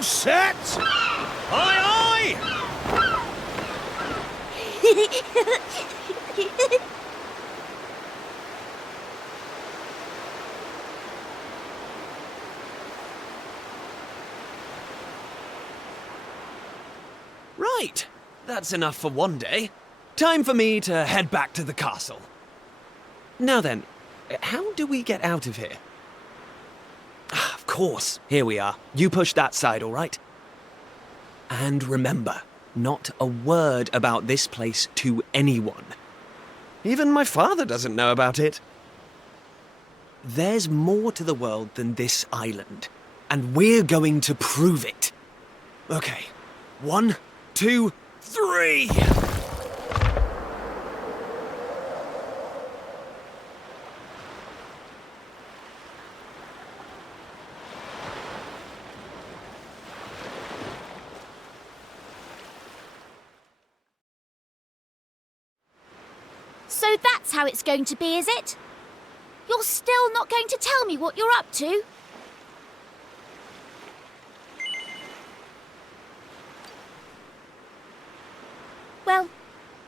All set? Aye, aye! Right, that's enough for one day. Time for me to head back to the castle. Now then, how do we get out of here? Ah, of course, here we are. You push that side, all right? And remember, not a word about this place to anyone. Even my father doesn't know about it. There's more to the world than this island, and we're going to prove it. Okay, 1, 2, 3! So that's how it's going to be, is it? You're still not going to tell me what you're up to? Well,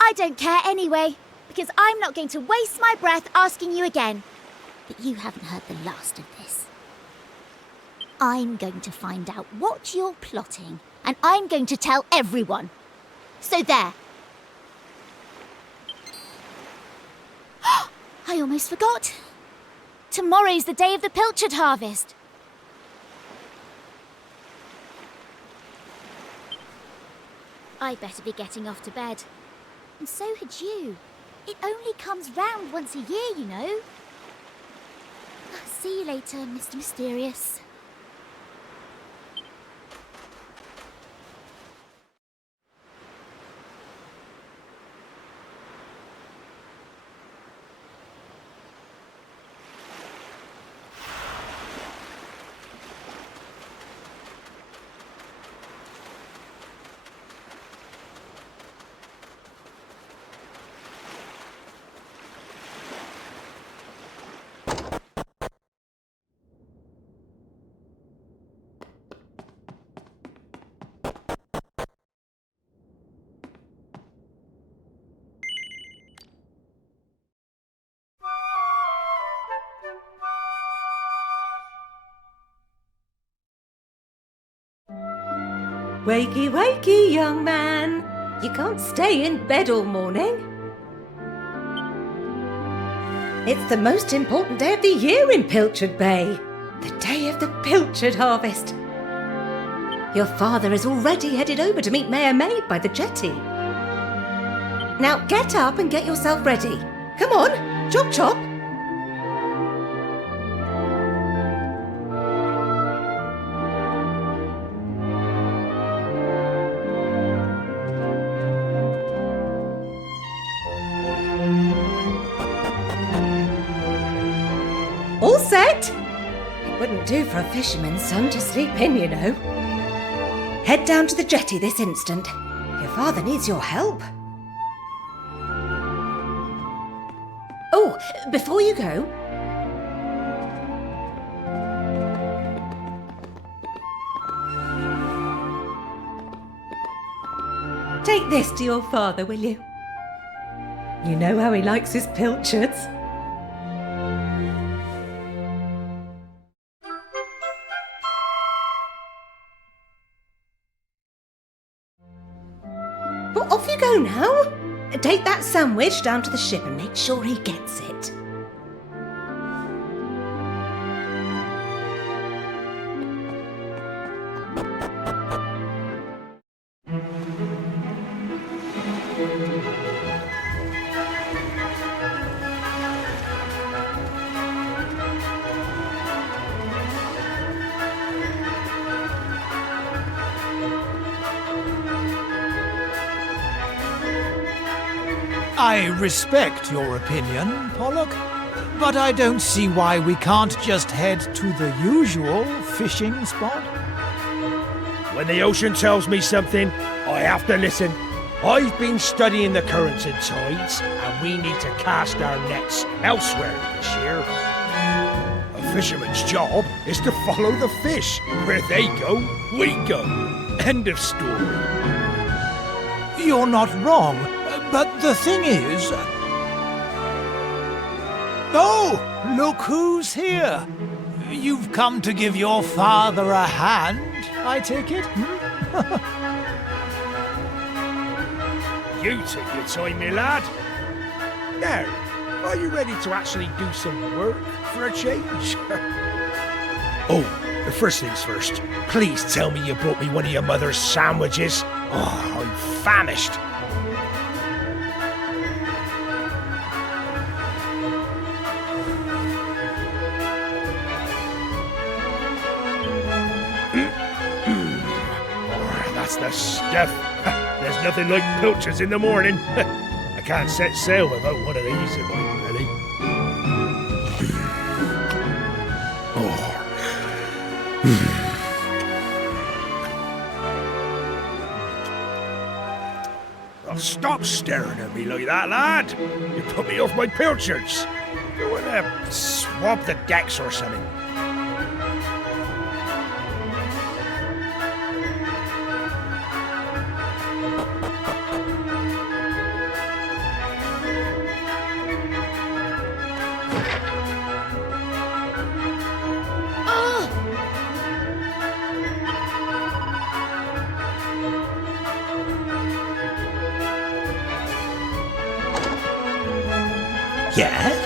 I don't care anyway, because I'm not going to waste my breath asking you again. But you haven't heard the last of this. I'm going to find out what you're plotting, and I'm going to tell everyone. So there. I almost forgot. Tomorrow's the day of the pilchard harvest. I'd better be getting off to bed. And so had you. It only comes round once a year, you know. See you later, Mr. Mysterious. Wakey, wakey, young man. You can't stay in bed all morning. It's the most important day of the year in Pilchard Bay. The day of the pilchard harvest. Your father has already headed over to meet Mayor Maid by the jetty. Now get up and get yourself ready. Come on, chop chop. All set? It wouldn't do for a fisherman's son to sleep in, you know. Head down to the jetty this instant. Your father needs your help. Oh, before you go... take this to your father, will you? You know how he likes his pilchards. Well, off you go now. Take that sandwich down to the ship and make sure he gets it. I respect your opinion, Pollock, but I don't see why we can't just head to the usual fishing spot. When the ocean tells me something, I have to listen. I've been studying the currents and tides, and we need to cast our nets elsewhere this year. A fisherman's job is to follow the fish. Where they go, we go. End of story. You're not wrong, but the thing is... Oh, look who's here. You've come to give your father a hand, I take it? You took your time, my lad. Now, are you ready to actually do some work for a change? Oh, the first things first. Please tell me you brought me one of your mother's sandwiches. Oh, I'm famished. Oh, that's the stuff. There's nothing like pilchards in the morning. I can't set sail without one of these in my belly. Oh, stop staring at me like that, lad. You put me off my pilchards. Go and swab the decks or something. Yes?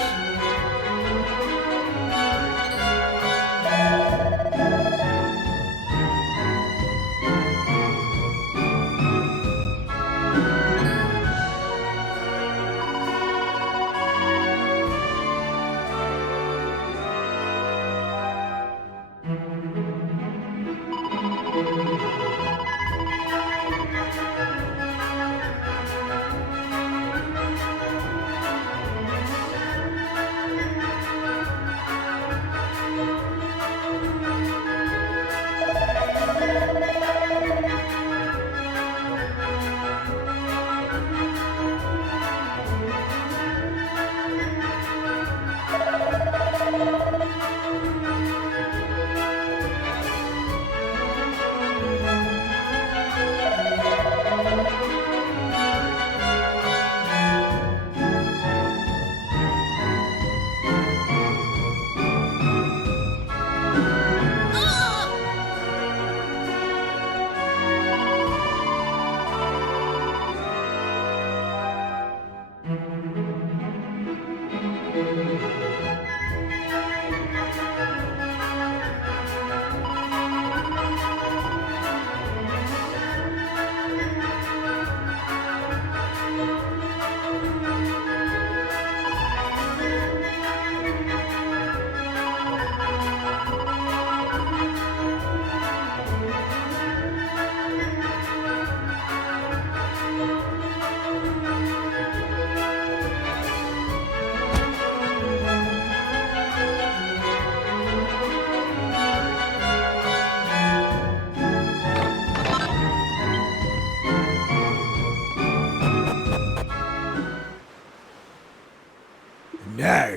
Now.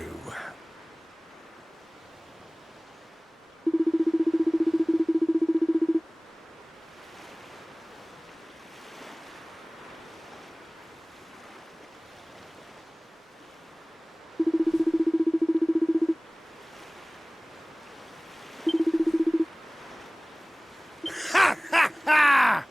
Ha ha ha!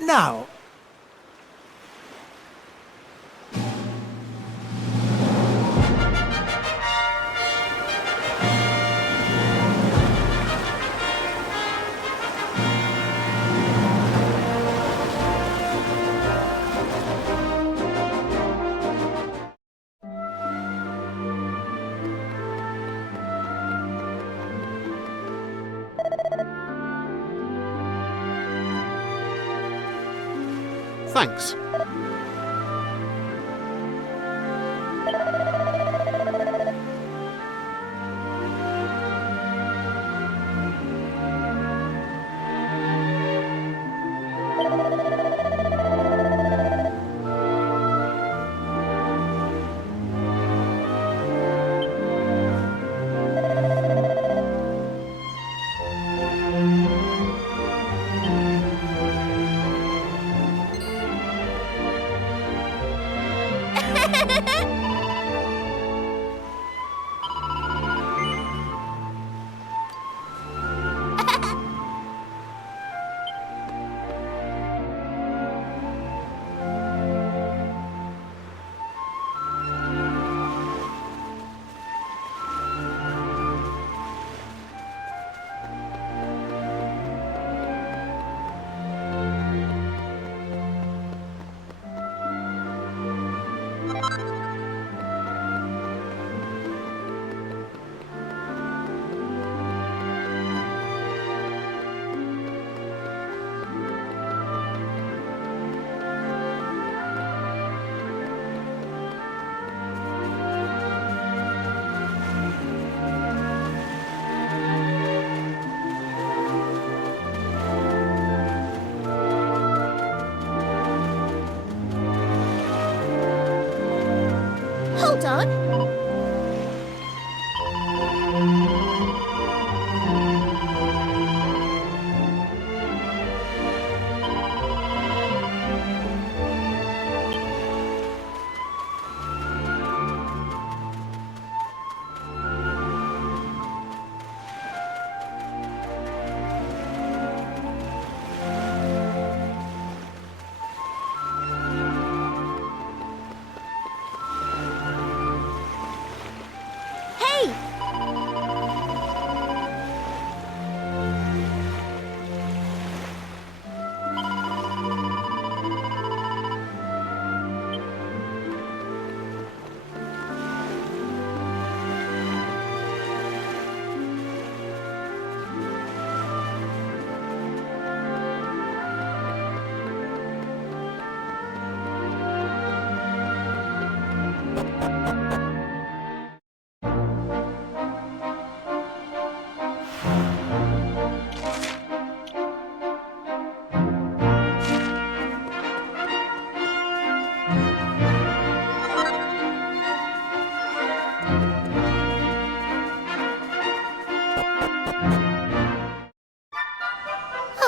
Now, Thanks.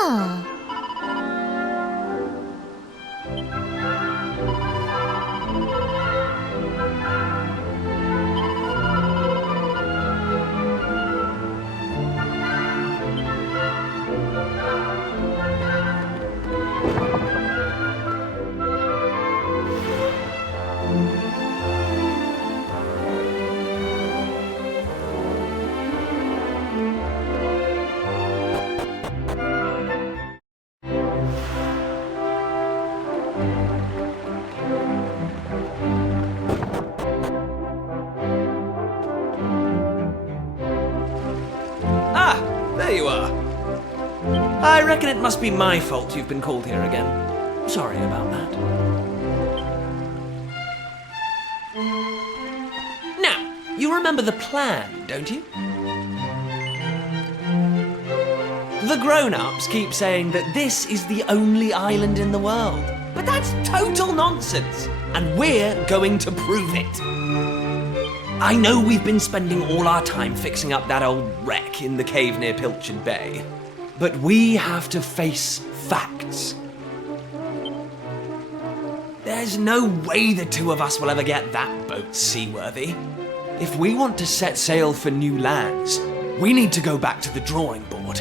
Ah. Ah, there you are. I reckon it must be my fault you've been called here again. Sorry about that. Now, you remember the plan, don't you? The grown-ups keep saying that this is the only island in the world. But that's total nonsense, and we're going to prove it. I know we've been spending all our time fixing up that old wreck in the cave near Pilchard Bay, but we have to face facts. There's no way the two of us will ever get that boat seaworthy. If we want to set sail for new lands, we need to go back to the drawing board.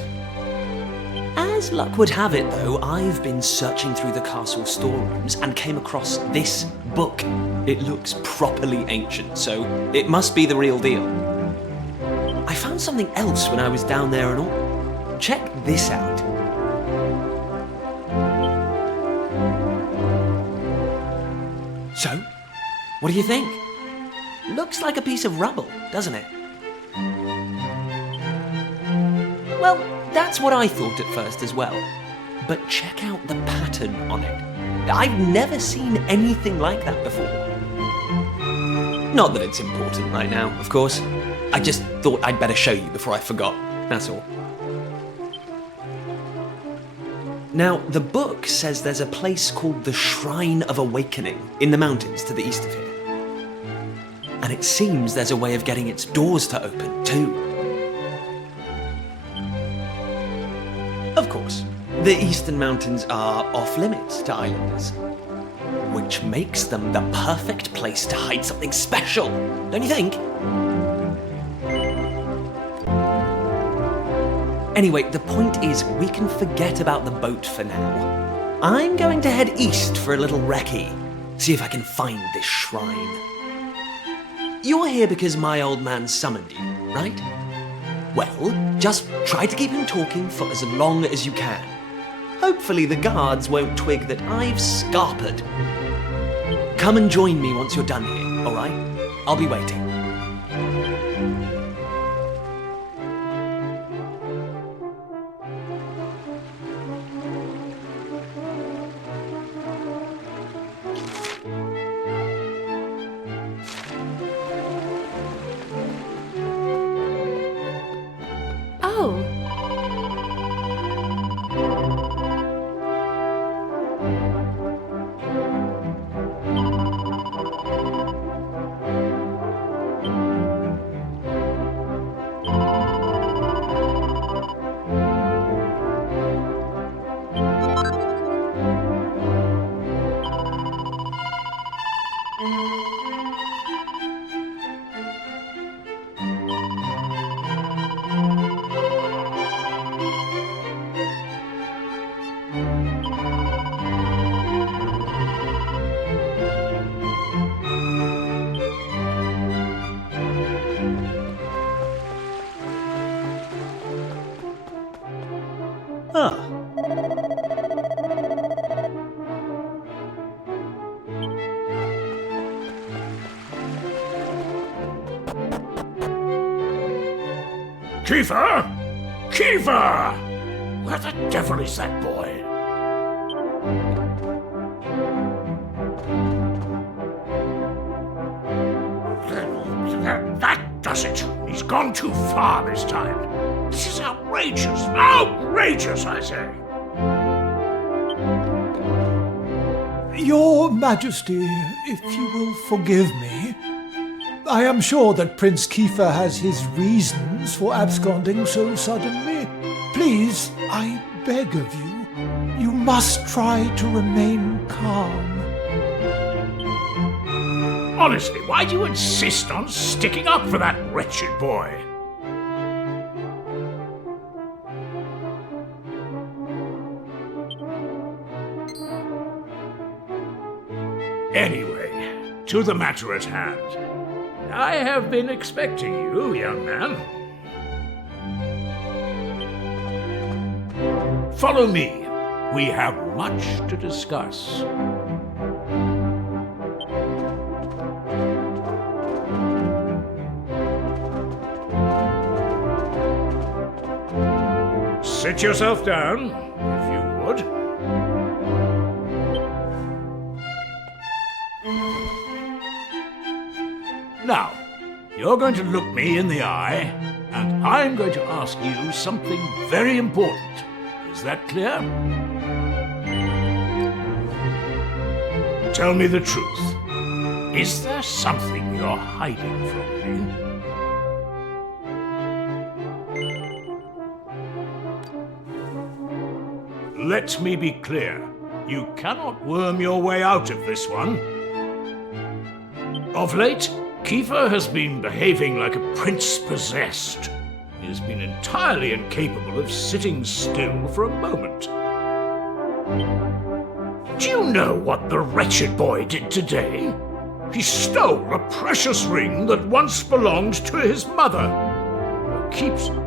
As luck would have it, though, I've been searching through the castle storerooms and came across this book. It looks properly ancient, so it must be the real deal. I found something else when I was down there and all. Check this out. So, what do you think? Looks like a piece of rubble, doesn't it? Well, that's what I thought at first as well. But check out the pattern on it. I've never seen anything like that before. Not that it's important right now, of course. I just thought I'd better show you before I forgot, that's all. Now, the book says there's a place called the Shrine of Awakening in the mountains to the east of here. And it seems there's a way of getting its doors to open, too. Of course, the eastern mountains are off-limits to islanders, which makes them the perfect place to hide something special, don't you think? Anyway, the point is, we can forget about the boat for now. I'm going to head east for a little recce, see if I can find this shrine. You're here because my old man summoned you, right? Well, just try to keep him talking for as long as you can. Hopefully the guards won't twig that I've scarpered. Come and join me once you're done here, all right? I'll be waiting. Oh. Ah. Kiefer! Kiefer! Where the devil is that boy? That does it. He's gone too far this time. This is outrageous. Outrageous, I say. Your Majesty, if you will forgive me, I am sure that Prince Kiefer has his reasons for absconding so suddenly. Please, I beg of you, you must try to remain calm. Honestly, why do you insist on sticking up for that wretched boy? Anyway, to the matter at hand. I have been expecting you, young man. Follow me. We have much to discuss. Sit yourself down, if you would. Now, you're going to look me in the eye, and I'm going to ask you something very important. Is that clear? Tell me the truth. Is there something you're hiding from me? Let me be clear. You cannot worm your way out of this one. Of late, Kiefer has been behaving like a prince possessed. He has been entirely incapable of sitting still for a moment. Do you know what the wretched boy did today? He stole a precious ring that once belonged to his mother.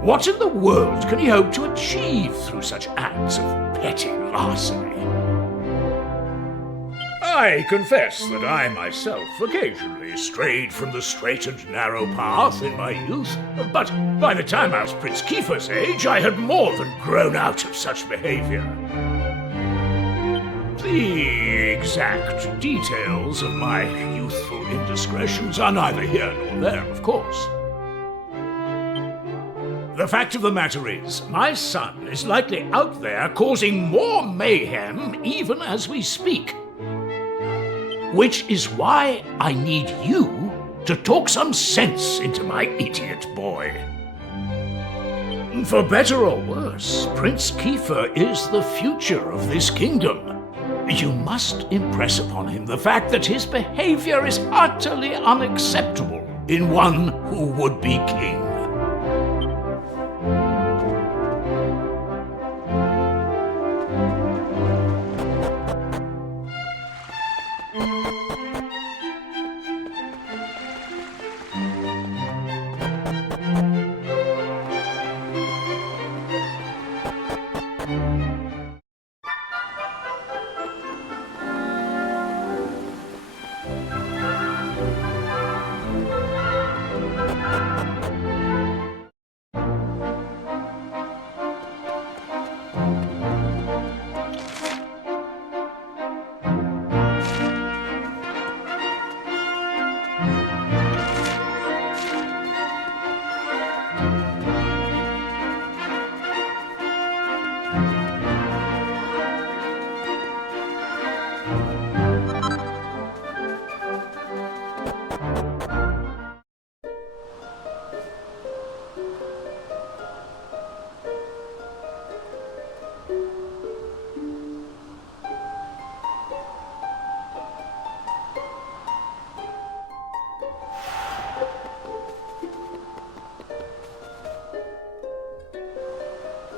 What in the world can he hope to achieve through such acts of petty larceny? I confess that I myself occasionally strayed from the straight and narrow path in my youth, but by the time I was Prince Kiefer's age, I had more than grown out of such behavior. The exact details of my youthful indiscretions are neither here nor there, of course. The fact of the matter is, my son is likely out there causing more mayhem even as we speak. Which is why I need you to talk some sense into my idiot boy. For better or worse, Prince Kiefer is the future of this kingdom. You must impress upon him the fact that his behavior is utterly unacceptable in one who would be king.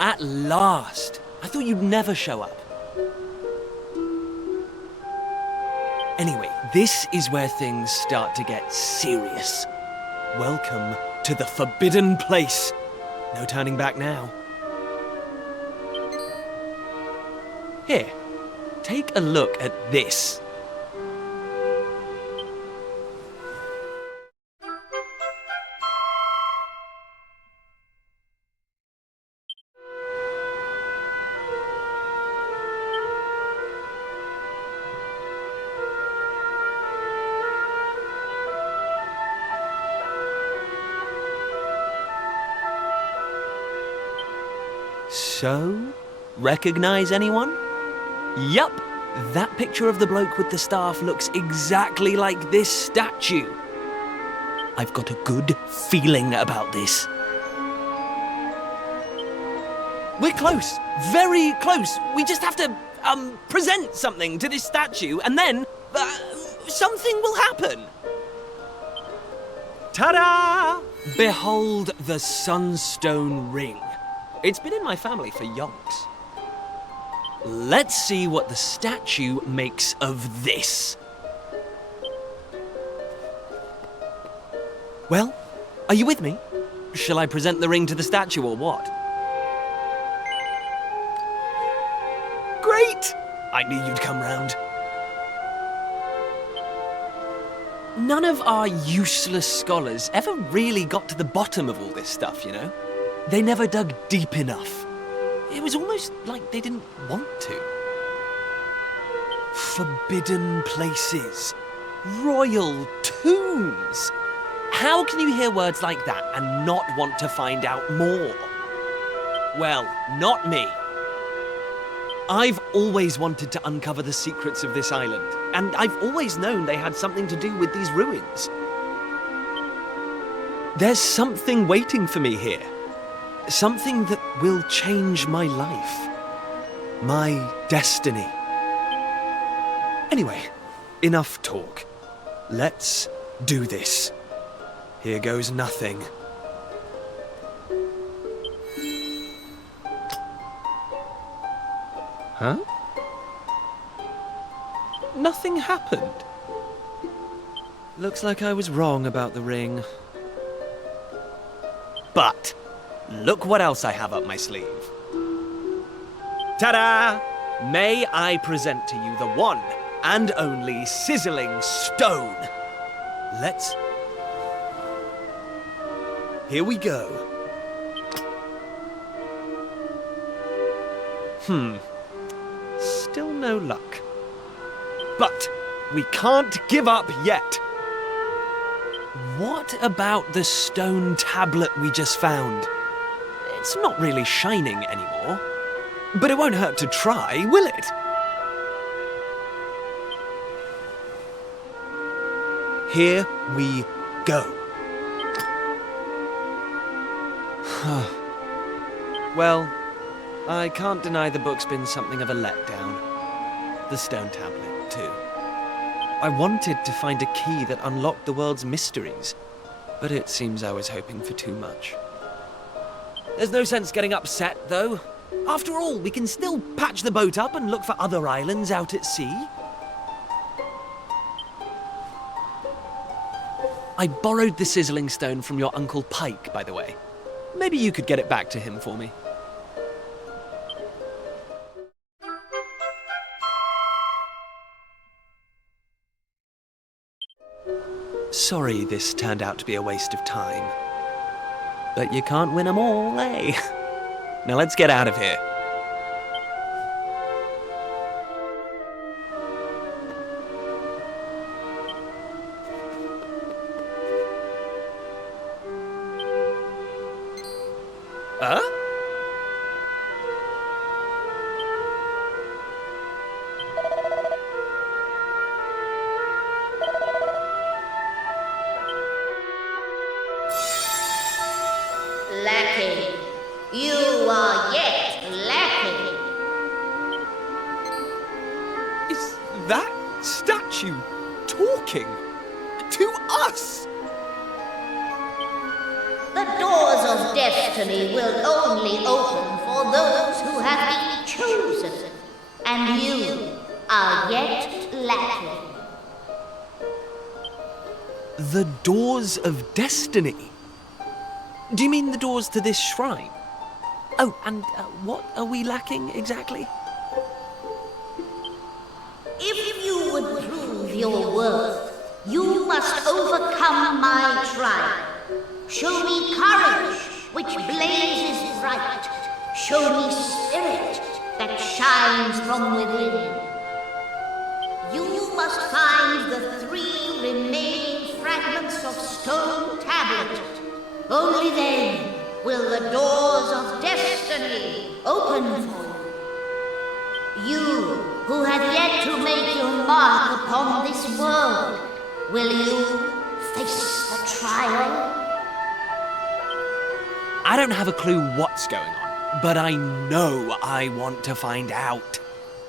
At last! I thought you'd never show up. Anyway, this is where things start to get serious. Welcome to the forbidden place. No turning back now. Here, take a look at this. So, recognize anyone? Yup, that picture of the bloke with the staff looks exactly like this statue. I've got a good feeling about this. We're close. Very close. We just have to, present something to this statue, and then, something will happen. Ta-da! Behold the Sunstone Ring. It's been in my family for yonks. Let's see what the statue makes of this. Well, are you with me? Shall I present the ring to the statue or what? Great! I knew you'd come round. None of our useless scholars ever really got to the bottom of all this stuff, you know? They never dug deep enough. It was almost like they didn't want to. Forbidden places. Royal tombs. How can you hear words like that and not want to find out more? Well, not me. I've always wanted to uncover the secrets of this island, and I've always known they had something to do with these ruins. There's something waiting for me here. Something that will change my life. My destiny. Anyway, enough talk. Let's do this. Here goes nothing. Huh? Nothing happened. Looks like I was wrong about the ring. But look what else I have up my sleeve. Ta-da! May I present to you the one and only sizzling stone. Let's... Here we go. Still no luck. But we can't give up yet. What about the stone tablet we just found? It's not really shining anymore. But it won't hurt to try, will it? Here we go. Well, I can't deny the book's been something of a letdown. The stone tablet, too. I wanted to find a key that unlocked the world's mysteries, but it seems I was hoping for too much. There's no sense getting upset, though. After all, we can still patch the boat up and look for other islands out at sea. I borrowed the sizzling stone from your Uncle Pike, by the way. Maybe you could get it back to him for me. Sorry this turned out to be a waste of time. But you can't win 'em all, eh? Now let's get out of here. Huh? Lacking. You are yet lacking. Is that statue talking to us? The doors of destiny will only open for those who have been chosen, and you are yet lacking. The doors of destiny? Do you mean the doors to this shrine? Oh, and what are we lacking exactly? If you would prove your worth, you must overcome my trial. Show me courage, which blazes bright. Show me spirit that shines from within. You must find the 3 remaining fragments of stone tablet. Only then will the doors of destiny open for you. You, who have yet to make your mark upon this world, will you face the trial? I don't have a clue what's going on, But I know I want to find out.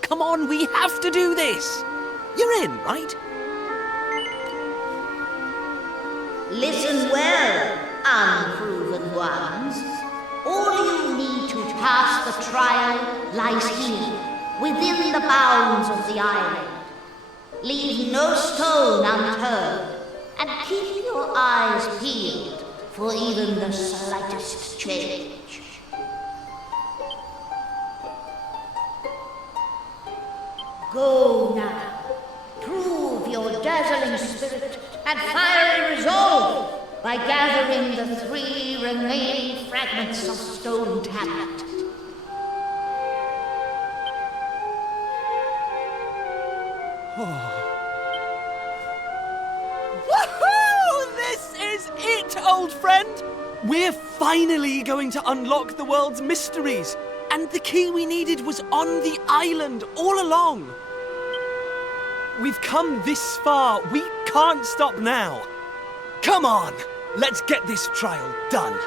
Come on, we have to do this. You're in, right? Listen well, unproven ones. All you need to pass the trial lies here, within the bounds of the island. Leave no stone unturned, and keep your eyes peeled for even the slightest change. Go now. Prove your dazzling spirit and fiery resolve by gathering the 3 remaining fragments of stone tablet. Woohoo! This is it, old friend! We're finally going to unlock the world's mysteries. And the key we needed was on the island all along. We've come this far. We can't stop now. Come on, let's get this trial done.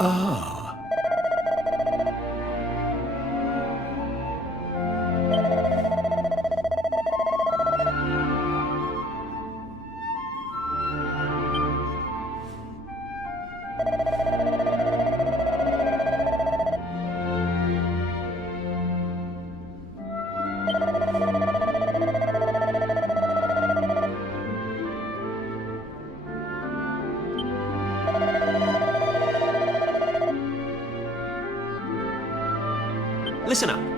Ah. Listen up.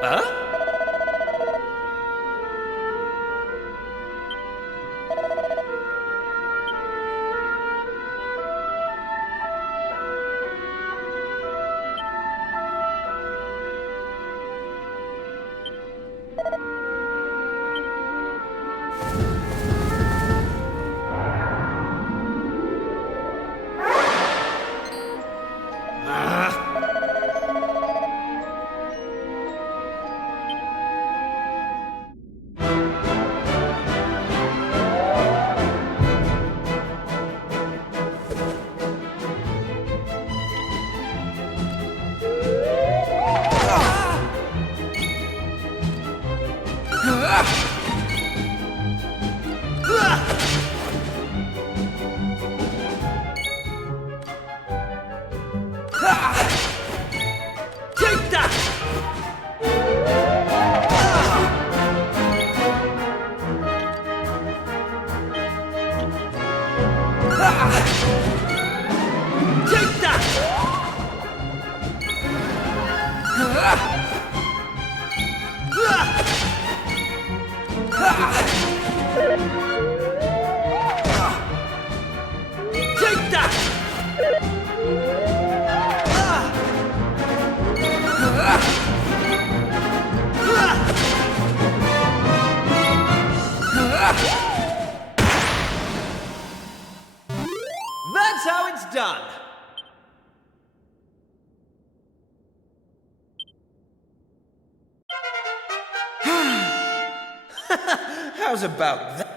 Huh? Take that! Take that! Take that! That's how it's done. How's about that?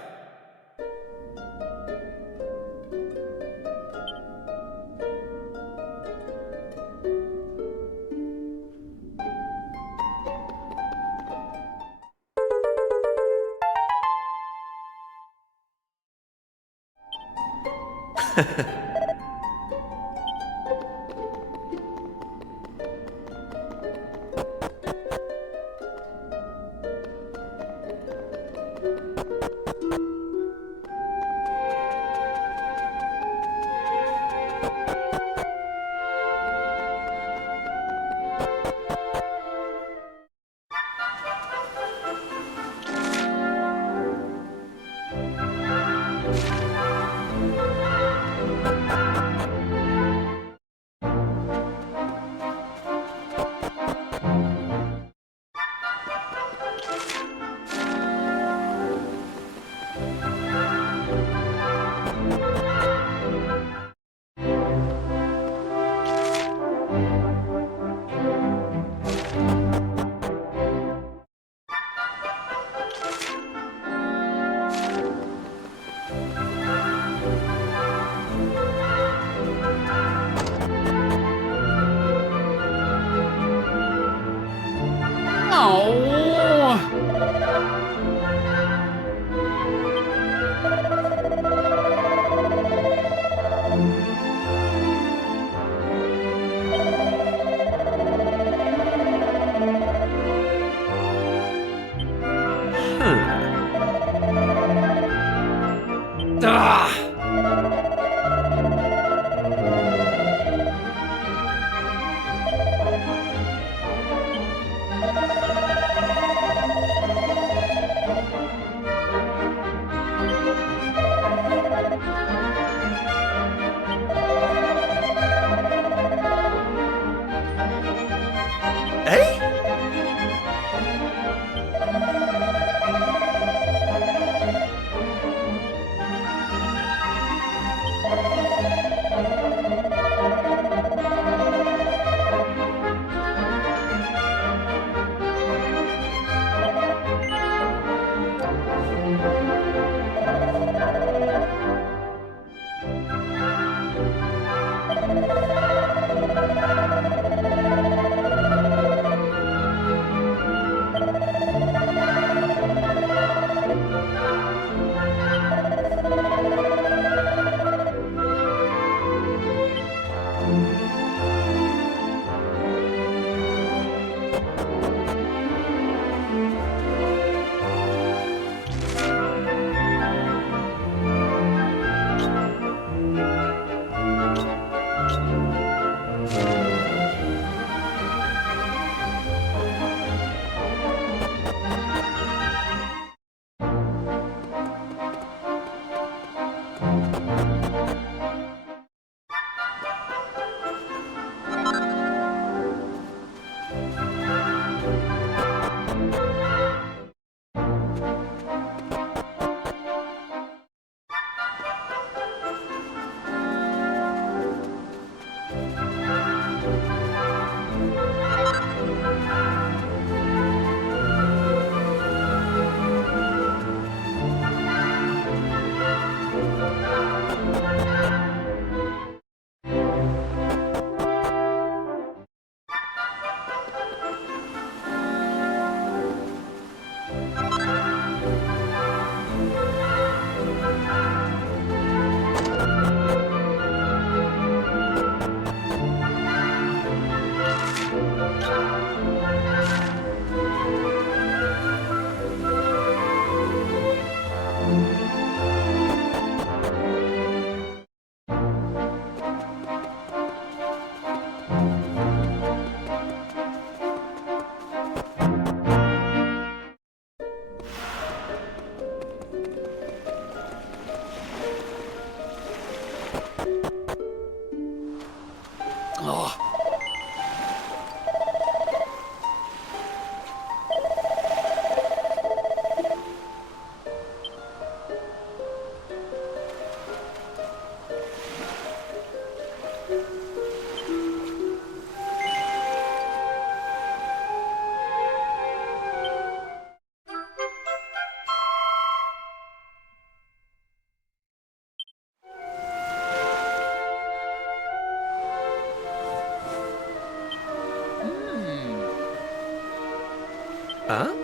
Huh?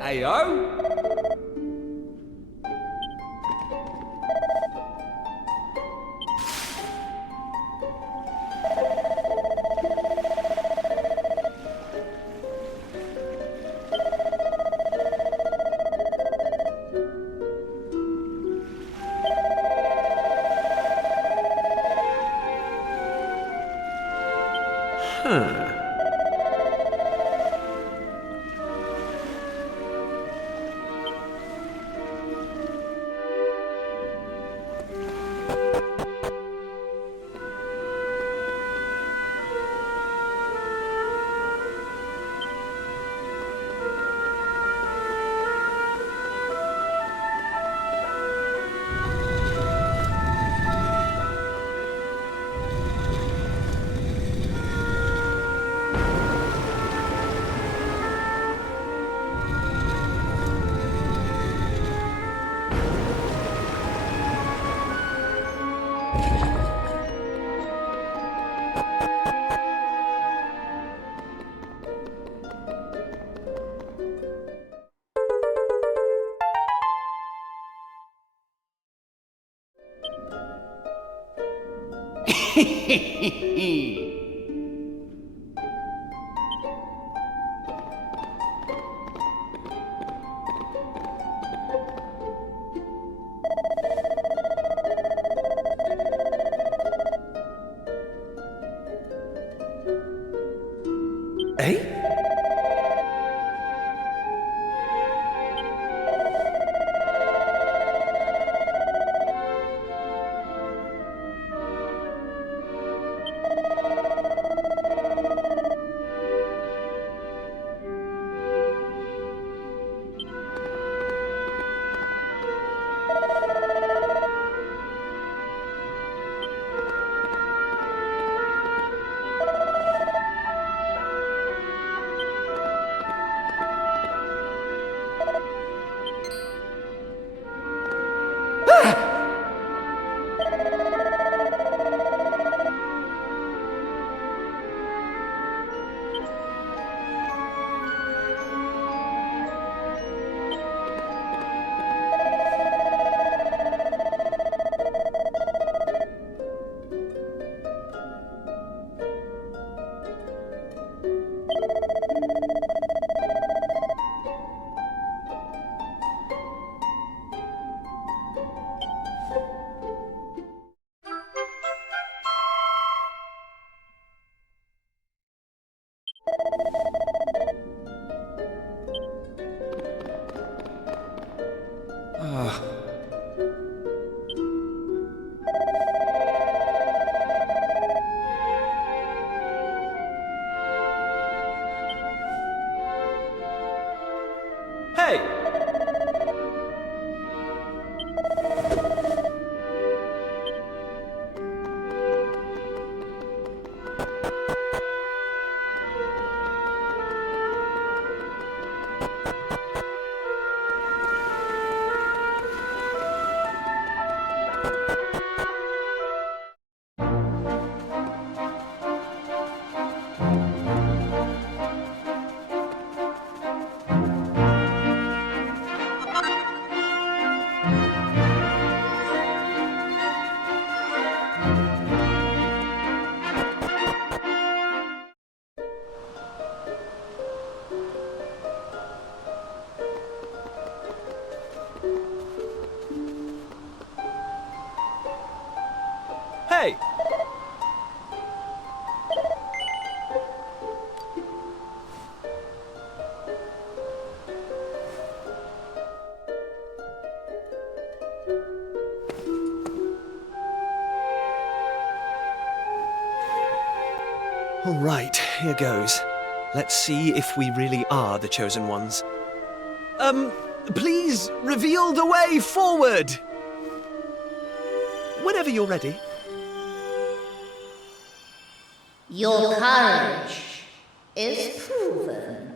Ayo? Huh. Eh? Hey! All right, here goes. Let's see if we really are the chosen ones. Please reveal the way forward! Whenever you're ready. Your courage is proven.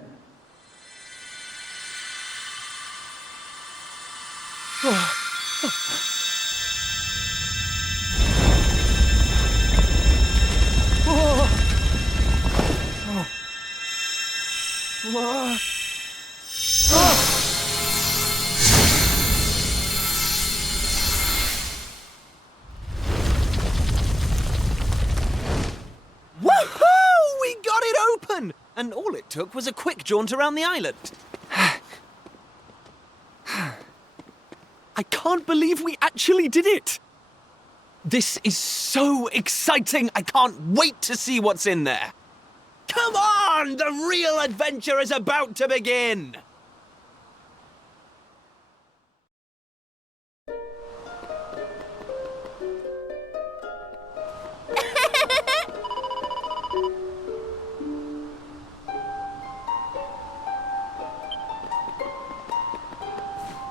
Woohoo! We got it open! And all it took was a quick jaunt around the island. I can't believe we actually did it! This is so exciting! I can't wait to see what's in there! Come on! The real adventure is about to begin!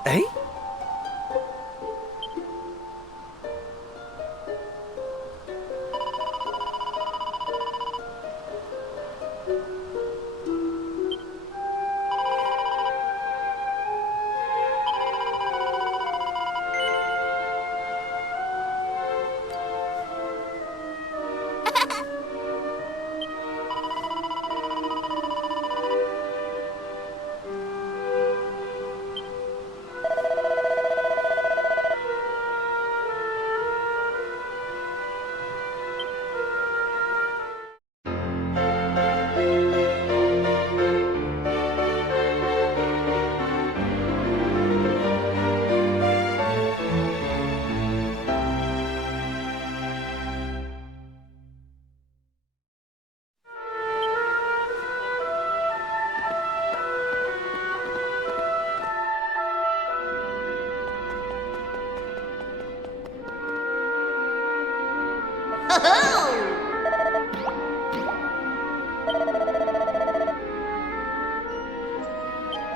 Eh?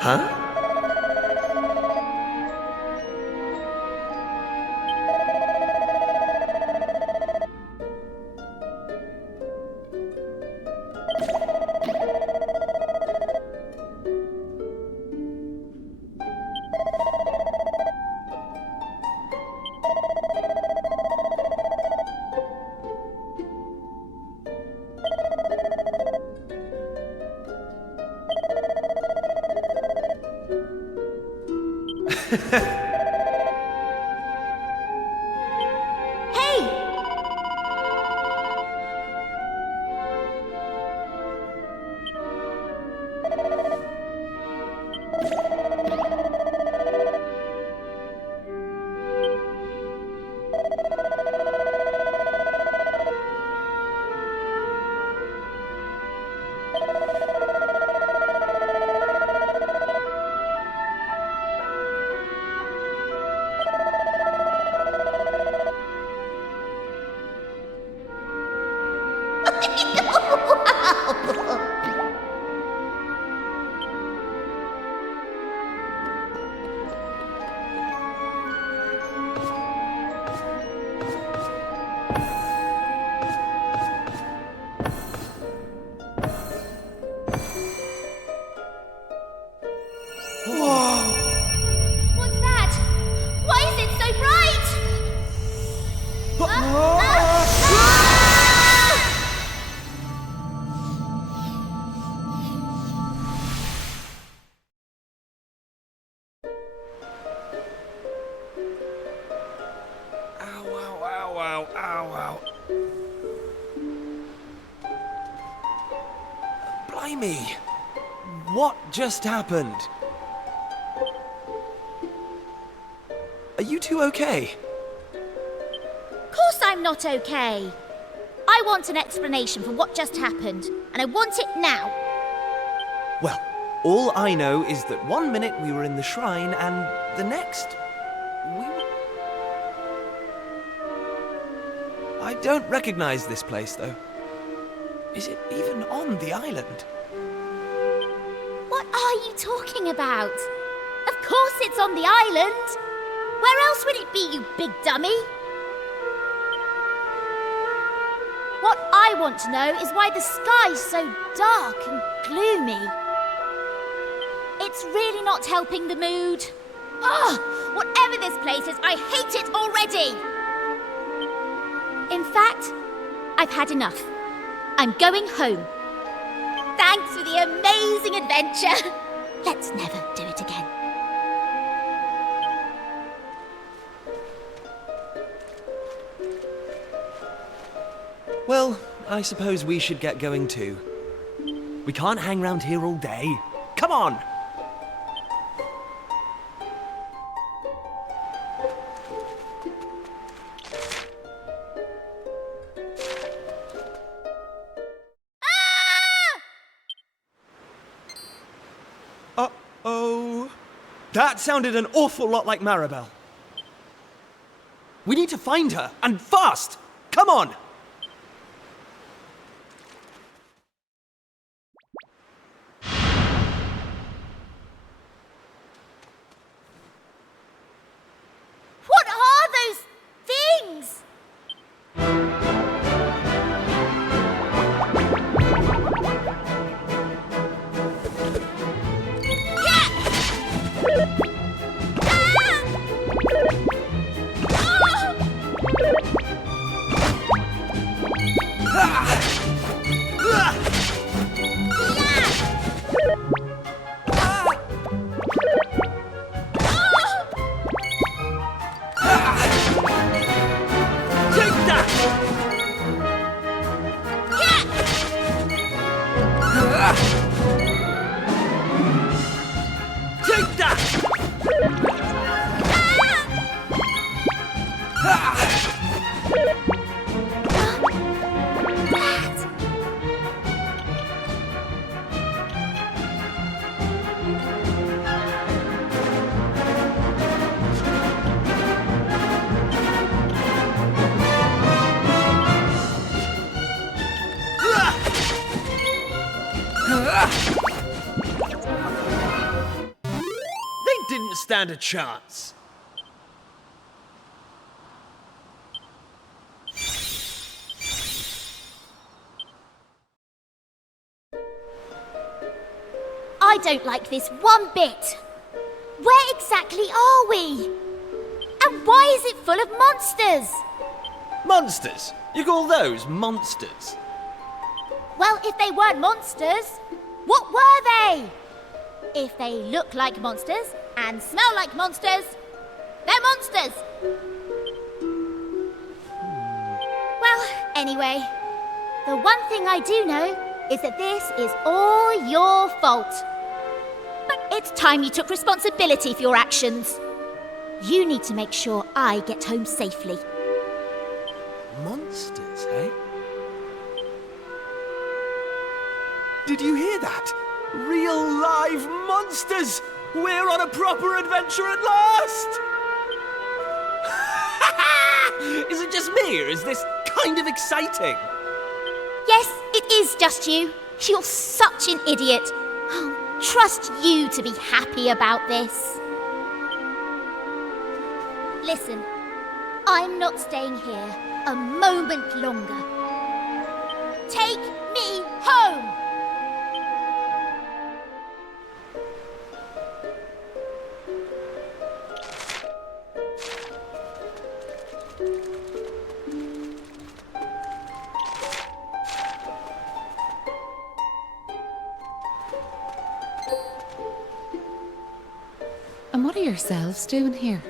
Huh? Hey! What's that? Why is it so bright? Ow, ow, ow, ow, ow, ow. Blimey! What just happened? Are you two okay? Of course I'm not okay. I want an explanation for what just happened, and I want it now. Well, all I know is that 1 minute we were in the shrine and the next we were... I don't recognize this place, though. Is it even on the island? What are you talking about? Of course it's on the island. Where else would it be, you big dummy? What I want to know is why the sky's so dark and gloomy. It's really not helping the mood. Ugh! Whatever this place is, I hate it already! In fact, I've had enough. I'm going home. Thanks for the amazing adventure. Let's never do it again. Well, I suppose we should get going too. We can't hang around here all day. Come on! Uh-oh. That sounded an awful lot like Maribel. We need to find her, and fast! Come on! What are those things? They didn't stand a chance. I don't like this one bit. Where exactly are we? And why is it full of monsters? Monsters? You call those monsters? Well, if they weren't monsters, what were they? If they look like monsters and smell like monsters, they're monsters. Well, anyway, the one thing I do know is that this is all your fault. But it's time you took responsibility for your actions. You need to make sure I get home safely. Monsters, eh? Did you hear that? Real live monsters! We're on a proper adventure at last! Is it just me, or is this kind of exciting? Yes, it is just you. You're such an idiot. I'll trust you to be happy about this. Listen, I'm not staying here a moment longer. Take me home! And what are yourselves doing here?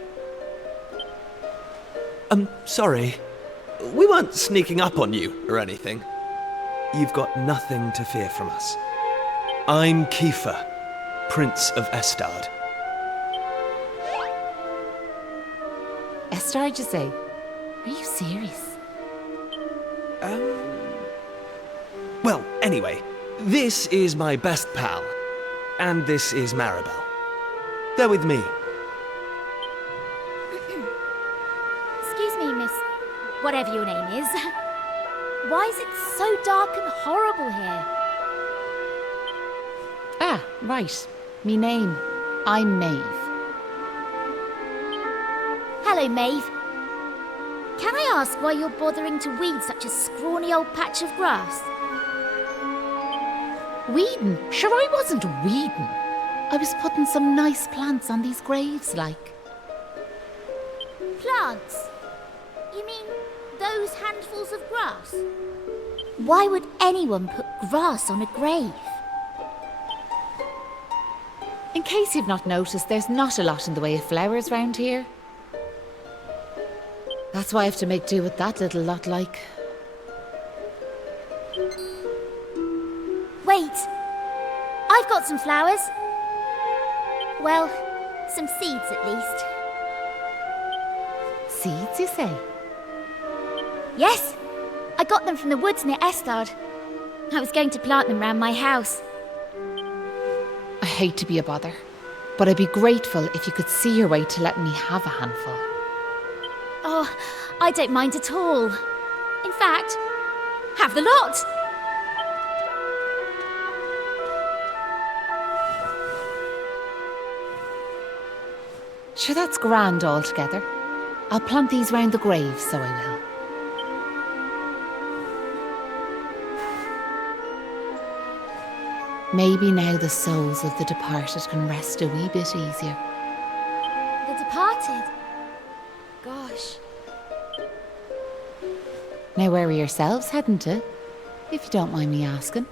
Sorry. We weren't sneaking up on you or anything. You've got nothing to fear from us. I'm Kiefer, Prince of Estard. Estard, you say? Are you serious? Well, anyway, this is my best pal, and this is Maribel. They're with me. Excuse me, miss, whatever your name is. Why is it so dark and horrible here? Ah, right. Me name. I'm Maeve. Hello, Maeve. Can I ask why you're bothering to weed such a scrawny old patch of grass? Weeding? Sure, I wasn't weeding. I was putting some nice plants on these graves, like. Plants? You mean those handfuls of grass? Why would anyone put grass on a grave? In case you've not noticed, there's not a lot in the way of flowers round here. That's why I have to make do with that little lot, like. Wait! I've got some flowers. Well, some seeds at least. Seeds, you say? Yes! I got them from the woods near Estard. I was going to plant them round my house. I hate to be a bother, but I'd be grateful if you could see your way to letting me have a handful. Oh, I don't mind at all. In fact, have the lot! Sure, that's grand altogether. I'll plant these round the grave, so I will. Maybe now the souls of the departed can rest a wee bit easier. The departed? Gosh. Now where are yourselves heading to? If you don't mind me asking.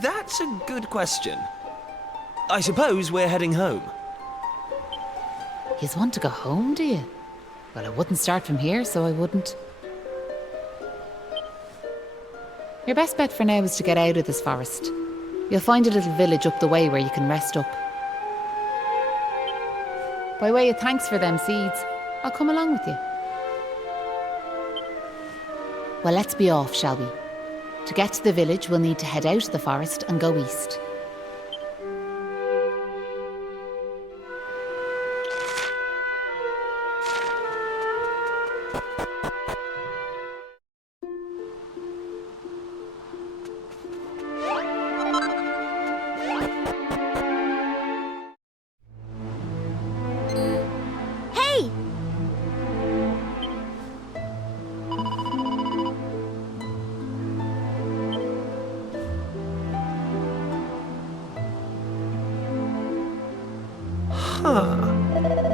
That's a good question. I suppose we're heading home. Yous want to go home, do you? Well, I wouldn't start from here, so I wouldn't. Your best bet for now is to get out of this forest. You'll find a little village up the way where you can rest up. By way of thanks for them seeds, I'll come along with you. Well, let's be off, shall we? To get to the village, we'll need to head out of the forest and go east. Hey! Huh.